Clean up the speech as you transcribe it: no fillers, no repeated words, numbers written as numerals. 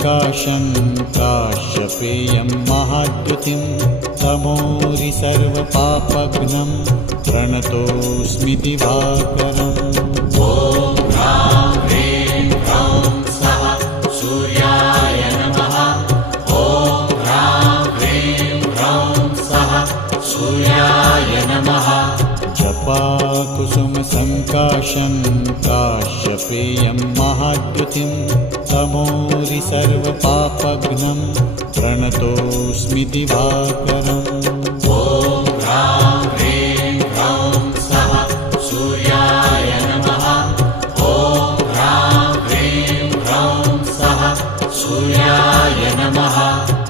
सङ्काशं काश्यपेयं महाद्युतिं तमोरि सर्वपापघ्नं प्रणतोऽस्मि दिवाकरम्। ॐ ह्रां ह्रीं ह्रौं स्वः सूर्याय नमः। ॐ ह्रां ह्रीं ह्रौं स्वः सूर्याय नमः। जपाकुसुमसङ्काशं काश्यपेयं महाद्युतिं तमोरि सर्वपापघ्नं प्रणतोऽस्मि दिवाकरम्। ॐ ह्रां